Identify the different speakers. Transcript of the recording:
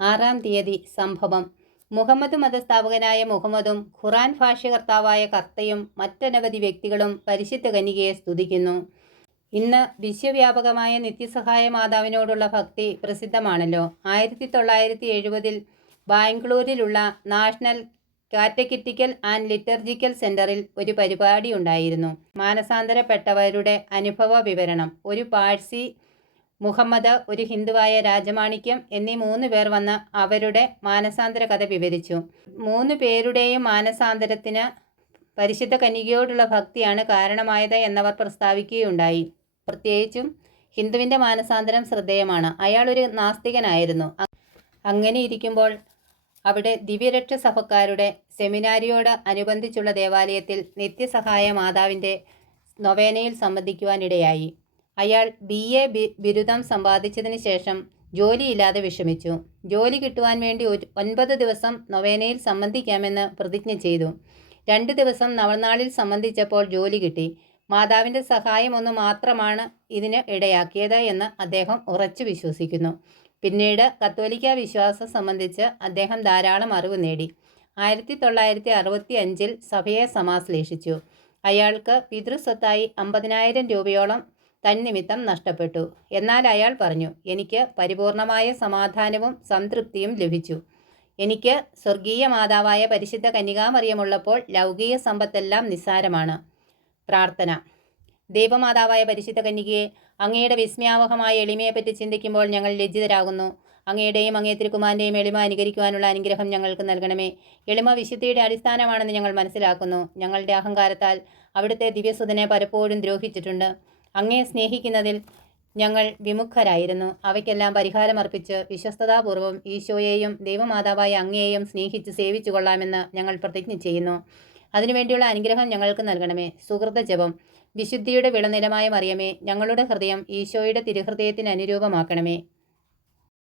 Speaker 1: ആറാം തീയതി സംഭവം. മുഹമ്മദ് മതസ്ഥാപകനായ മുഹമ്മദും ഖുറാൻ ഭാഷ്യകർത്താവായ കർത്തയും മറ്റനവധി വ്യക്തികളും പരിശുദ്ധ കനികയെ സ്തുതിക്കുന്നു. ഇന്ന് വിശ്വവ്യാപകമായ നിത്യസഹായ മാതാവിനോടുള്ള ഭക്തി പ്രസിദ്ധമാണല്ലോ. ആയിരത്തി തൊള്ളായിരത്തി എഴുപതിൽ ബാംഗ്ലൂരിലുള്ള നാഷണൽ കാറ്റഗറ്റിക്കൽ ആൻഡ് ലിറ്റർജിക്കൽ സെന്ററിൽ ഒരു പരിപാടി ഉണ്ടായിരുന്നു. മാനസാന്തരപ്പെട്ടവരുടെ അനുഭവ വിവരണം. ഒരു പാഴ്സി മുഹമ്മദ് ഒരു ഹിന്ദുവായ രാജമാണിക്യം എന്നീ മൂന്ന് പേർ വന്ന് അവരുടെ മാനസാന്തര കഥ വിവരിച്ചു. മൂന്ന് പേരുടെയും മാനസാന്തരത്തിന് പരിശുദ്ധ കന്യകയോടുള്ള ഭക്തിയാണ് കാരണമായത് എന്നവർ പ്രസ്താവിക്കുകയുണ്ടായി. പ്രത്യേകിച്ചും ഹിന്ദുവിന്റെ മാനസാന്തരം ശ്രദ്ധേയമാണ്. അയാൾ ഒരു നാസ്തികനായിരുന്നു. അങ്ങനെ ഇരിക്കുമ്പോൾ അവിടെ ദിവ്യരക്ഷ സഭക്കാരുടെ സെമിനാരിയോട് അനുബന്ധിച്ചുള്ള ദേവാലയത്തിൽ നിത്യസഹായ മാതാവിന്റെ നൊവേനയിൽ സംബന്ധിക്കുവാനിടയായി. അയാൾ ബി എ ബിരുദം സമ്പാദിച്ചതിന് ശേഷം ജോലിയില്ലാതെ വിഷമിച്ചു. ജോലി കിട്ടുവാൻ വേണ്ടി ഒരു ഒൻപത് ദിവസം നൊവേനയിൽ സംബന്ധിക്കാമെന്ന് പ്രതിജ്ഞ ചെയ്തു. രണ്ട് ദിവസം നവനാളിൽ സംബന്ധിച്ചപ്പോൾ ജോലി കിട്ടി. മാതാവിന്റെ സഹായം ഒന്ന് മാത്രമാണ് ഇതിന് ഇടയാക്കിയത് എന്ന് അദ്ദേഹം ഉറച്ചു വിശ്വസിക്കുന്നു. പിന്നീട് കത്തോലിക്ക വിശ്വാസം സംബന്ധിച്ച് അദ്ദേഹം ധാരാളം അറിവ് നേടി. ആയിരത്തി തൊള്ളായിരത്തി അറുപത്തി അഞ്ചിൽ സഭയെ സമാശ്ലേഷിച്ചു. അയാൾക്ക് പിതൃസ്വത്തായി അമ്പതിനായിരം രൂപയോളം തന്നിമിത്തം നഷ്ടപ്പെട്ടു. എന്നാൽ അയാൾ പറഞ്ഞു എനിക്ക് പരിപൂർണമായ സമാധാനവും സംതൃപ്തിയും ലഭിച്ചു. എനിക്ക് സ്വർഗീയ മാതാവായ പരിശുദ്ധ കന്യകാമറിയമുള്ളപ്പോൾ ലൗകിക സമ്പത്തെല്ലാം നിസ്സാരമാണ്. പ്രാർത്ഥന. ദൈവമാതാവായ പരിശുദ്ധ കന്യകയെ അങ്ങയുടെ വിസ്മയാവഹമായ എളിമയെപ്പറ്റി ചിന്തിക്കുമ്പോൾ ഞങ്ങൾ ലജ്ജിതരാകുന്നു. അങ്ങയുടെയും അങ്ങേ തിരുക്കുമാരന്റെയും എളിമ അനുകരിക്കുവാനുള്ള അനുഗ്രഹം ഞങ്ങൾക്ക് നൽകണമേ. എളിമ വിശുദ്ധിയുടെ അടിസ്ഥാനമാണെന്ന് ഞങ്ങൾ മനസ്സിലാക്കുന്നു. ഞങ്ങളുടെ അഹങ്കാരത്താൽ അവിടുത്തെ ദിവ്യസുതനെ പലപ്പോഴും ദ്രോഹിച്ചിട്ടുണ്ട്. അങ്ങയെ സ്നേഹിക്കുന്നതിൽ ഞങ്ങൾ വിമുഖരായിരുന്നു. അവയ്ക്കെല്ലാം പരിഹാരമർപ്പിച്ച് വിശ്വസ്തതാപൂർവം ഈശോയെയും ദൈവമാതാവായ അങ്ങയെയും സ്നേഹിച്ച് സേവിച്ചു കൊള്ളാമെന്ന് ഞങ്ങൾ പ്രതിജ്ഞ ചെയ്യുന്നു. അതിനുവേണ്ടിയുള്ള അനുഗ്രഹം ഞങ്ങൾക്ക് നൽകണമേ. സുഹൃത ജപം. വിശുദ്ധിയുടെ വിളനിലമായ മറിയമേ ഞങ്ങളുടെ ഹൃദയം ഈശോയുടെ തിരുഹൃദയത്തിന് അനുരൂപമാക്കണമേ